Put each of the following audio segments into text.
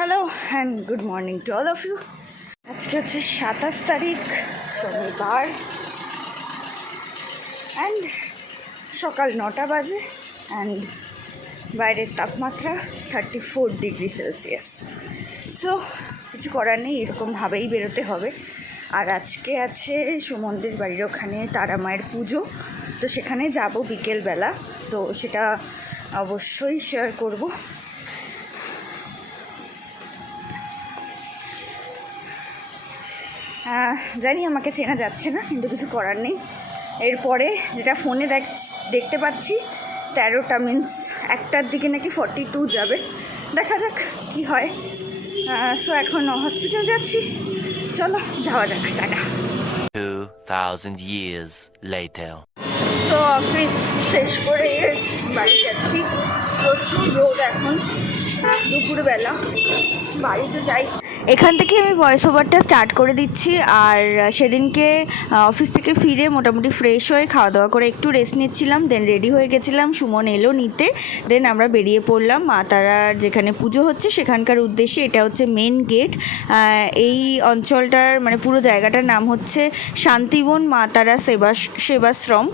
Hello and good morning to all of you. আজকে হচ্ছে 27 তারিখ শনিবার অ্যান্ড সকাল 9টা বাজে অ্যান্ড বাইরের তাপমাত্রা 34 ডিগ্রি সেলসিয়াস। সো কিছু করার নেই, এরকমভাবেই বেরোতে হবে। আর আজকে আছে সুমনদের বাড়ির ওখানে তারা মায়ের পুজো, তো সেখানে যাব বিকেলবেলা, তো সেটা অবশ্যই শেয়ার করব। জানি আমাকে চেনা যাচ্ছে না, কিন্তু কিছু করার নেই। এরপরে যেটা ফোনে দেখতে পাচ্ছি 13টা মিন্স 1টার দিকে নাকি 42 যাবে, দেখা যাক কি হয়। সো এখন হসপিটাল যাচ্ছি, চলো যাওয়া যাক, টাটা। 2000 years later. তো অফিস শেষ করে বাড়ি যাচ্ছি। প্রচুর রোদ এখন, দুপুরবেলা। বাড়ি তো যাই, এখান থেকে আমি ভয়েস ওভারটা স্টার্ট করে দিচ্ছি। আর সেদিনকে অফিস থেকে ফিরে মোটামুটি ফ্রেশ হয়ে খাওয়া দাওয়া করে একটু রেস্ট নিচ্ছিলাম, দেন রেডি হয়ে গেছিলাম। সুমন এলো নিতে, দেন আমরা বেরিয়ে পড়লাম মা তারার যেখানে পুজো হচ্ছে সেখানকার উদ্দেশ্যে। এটা হচ্ছে মেন গেট। এই অঞ্চলটার মানে পুরো জায়গাটার নাম হচ্ছে শান্তিবন মা তারা সেবাশ্রম।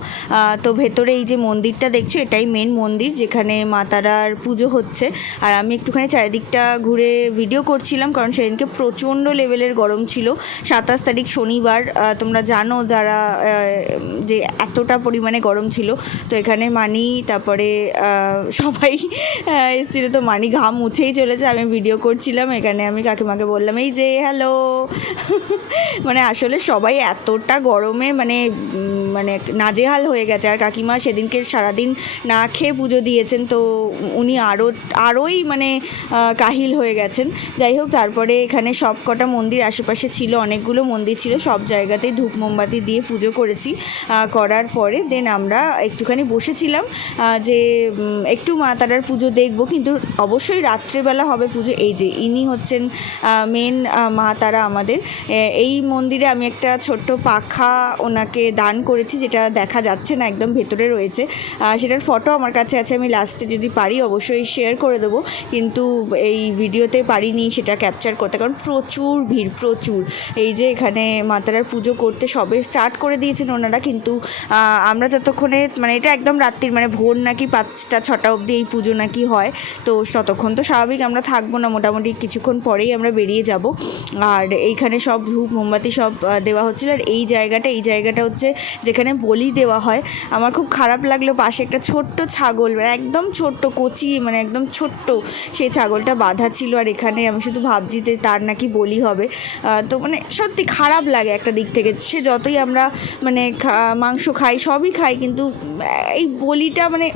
তো ভেতরে এই যে মন্দিরটা দেখছো, এটাই মেন মন্দির যেখানে মা তারার পুজো হচ্ছে। আর আমি একটুখানি চারিদিকটা ঘুরে ভিডিও করছিলাম, কারণ সেদিনকে প্রচণ্ড লেভেলের গরম ছিল। 27 তারিখ শনিবার, তোমরা জানো যারা যে এতটা পরিমাণে গরম ছিল। তো এখানে মানি, তারপরে সবাই এসেছিলো, তো মানি ঘাম মুছেই চলেছে। আমি ভিডিও করছিলাম, এখানে আমি কাকিমাকে বললাম এই যে হ্যালো। মানে আসলে সবাই এতটা গরমে মানে নাজেহাল হয়ে গেছে। আর কাকিমা সেদিনকে সারাদিন না খেয়ে পুজো দিয়েছেন, তো উনি আরোই মানে কাহিল হয়ে গেছেন। যাই হোক, তারপরে এখানে সব কটা মন্দির আশেপাশে ছিল, অনেকগুলো মন্দির ছিল, সব জায়গাতেই ধূপ মোমবাতি দিয়ে পুজো করেছি। করার পরে দেন আমরা একটুখানি বসেছিলাম যে একটু মা তারার পুজো দেখব, কিন্তু অবশ্যই রাত্রেবেলা হবে পুজো। এই যে ইনি হচ্ছেন মেন মা তারা আমাদের। এই মন্দিরে আমি একটা ছোট্ট পাখা ওনাকে দান করেছি, যেটা দেখা যাচ্ছে না, একদম ভেতরে রয়েছে। সেটার ফটো আমার কাছে আছে, আমি লাস্টে যদি পারি অবশ্যই শেয়ার করে দেবো, কিন্তু এই ভিডিওতে পারিনি সেটা ক্যাপচার করতে, কারণ প্রচুর ভিড়, প্রচুর। এই যে এখানে মা তারার পুজো করতে সবে স্টার্ট করে দিয়েছেন ওনারা, কিন্তু আমরা যতক্ষণে মানে এটা একদম রাত্রির মানে ভোর নাকি 5টা 6টা অবধি এই পুজো নাকি হয়, তো ততক্ষণ তো স্বাভাবিক আমরা থাকবো না, মোটামুটি কিছুক্ষণ পরেই আমরা বেরিয়ে যাব। আর এইখানে সব ধূপ মোমবাতি সব দেওয়া হচ্ছিল। আর এই জায়গাটা হচ্ছে যেখানে বলি দেওয়া হয়। আমার খুব খারাপ লাগলো, পাশে একটা ছোট্ট ছাগল, মানে একদম ছোট্ট কচি, মানে একদম ছোট্ট, সেই ছাগলটা বাঁধা ছিল। আর এখানে আমি শুধু ভাবছি যে তার নাকি বলি হবে। তো মানে সত্যি খারাপ লাগে একটা দিক থেকে, সে যতই আমরা মানে মাংস খাই, সবই খাই, কিন্তু এই বলিটা মানে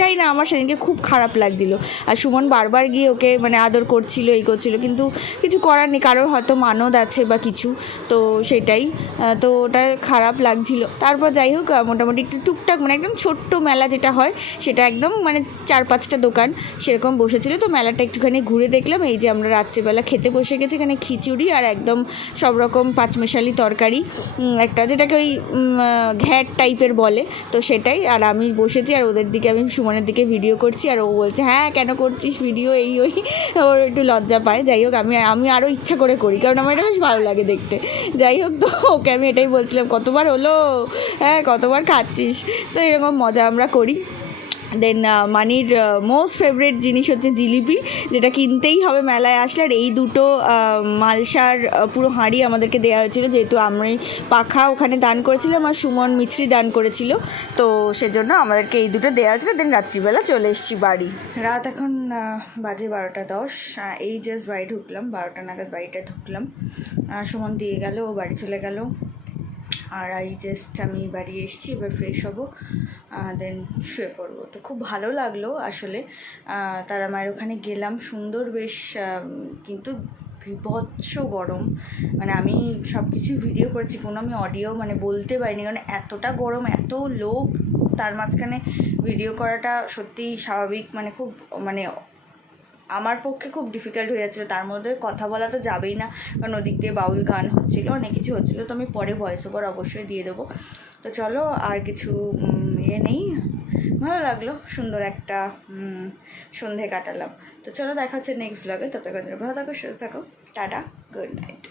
যাই না, আমার সেদিনকে খুব খারাপ লাগছিলো। আর সুমন বারবার গিয়ে ওকে মানে আদর করছিল, এই করছিল, কিন্তু কিছু করার নেই, কারোর হয়তো মানত আছে বা কিছু, তো সেটাই। তো ওটা খারাপ লাগছিল। তারপর যাই হোক, মোটামুটি একটু টুকটাক মানে একদম ছোট্ট মেলা যেটা হয়, সেটা একদম মানে 4-5টা দোকান সেরকম বসেছিল। তো মেলাটা একটুখানি ঘুরে দেখলাম। এই যে আমরা রাত্রেবেলা খেতে বসে গেছি, এখানে খিচুড়ি আর একদম সব রকম পাঁচমেশালি তরকারি, একটা যেটাকে ওই ঘ্যাট টাইপের বলে, তো সেটাই। আর আমি বসেছি, আর ওদের দিকে আমি সুমনের দিকে ভিডিও করছি, আর ও বলছে হ্যাঁ কেন করছিস ভিডিও, এই ওই, ওর একটু লজ্জা পায়। যাই হোক, আমি আরও ইচ্ছা করে করি, কারণ আমার এটা বেশ ভালো লাগে দেখতে। যাই হোক, তো ওকে আমি এটাই বলছিলাম, কতবার হলো, হ্যাঁ কতবার খাচ্ছিস, তো এরকম মজা আমরা করি। দেন মানির মোস্ট ফেভারিট জিনিস হচ্ছে জিলিপি, যেটা কিনতেই হবে মেলায় আসলে। আর এই দুটো মালসার পুরো হাঁড়ি আমাদেরকে দেওয়া হয়েছিল, যেহেতু আমি পাখা ওখানে দান করেছিলাম আর সুমন মিছরি দান করেছিল, তো সেজন্য আমাদেরকে এই দুটো দেওয়া হয়েছিলো। দেন রাত্রিবেলা চলে এসেছি বাড়ি। রাত এখন বাজে 12টা 10। এই জাস্ট বাড়ি ঢুকলাম, 12টা নাগাদ বাড়িটা ঢুকলাম। সুমন দিয়ে গেল, ও বাড়ি চলে গেল। আর এই জাস্ট আমি বাড়ি এসেছি, এবার ফ্রেশ হবো, দেন শুয়ে পড়বো। তো খুব ভালো লাগলো আসলে, তারা মায়ের ওখানে গেলাম, সুন্দর বেশ, কিন্তু বিভৎস গরম। মানে আমি সব কিছু ভিডিও করেছি, কোনো আমি অডিও মানে বলতে পারিনি, কারণ এতটা গরম, এত লোক, তার মাঝখানে ভিডিও করাটা সত্যিই স্বাভাবিক মানে খুব মানে আমার পক্ষে খুব ডিফিকাল্ট হয়ে যাচ্ছিলো। তার মধ্যে কথা বলা তো যাবেই না, কারণ ওদিক দিয়ে বাউল গান হচ্ছিলো, অনেক কিছু হচ্ছিলো। তো আমি পরে ভয়েস ওভার অবশ্যই দিয়ে দেবো। তো চলো, আর কিছু নেই, ভালো লাগলো, সুন্দর একটা সন্ধে কাটালাম। তো চলো দেখা হচ্ছে নেক্সট ব্লগে, ততক্ষণ ভালো থাকো, সুস্থ থাকো, টাটা, গুড নাইট।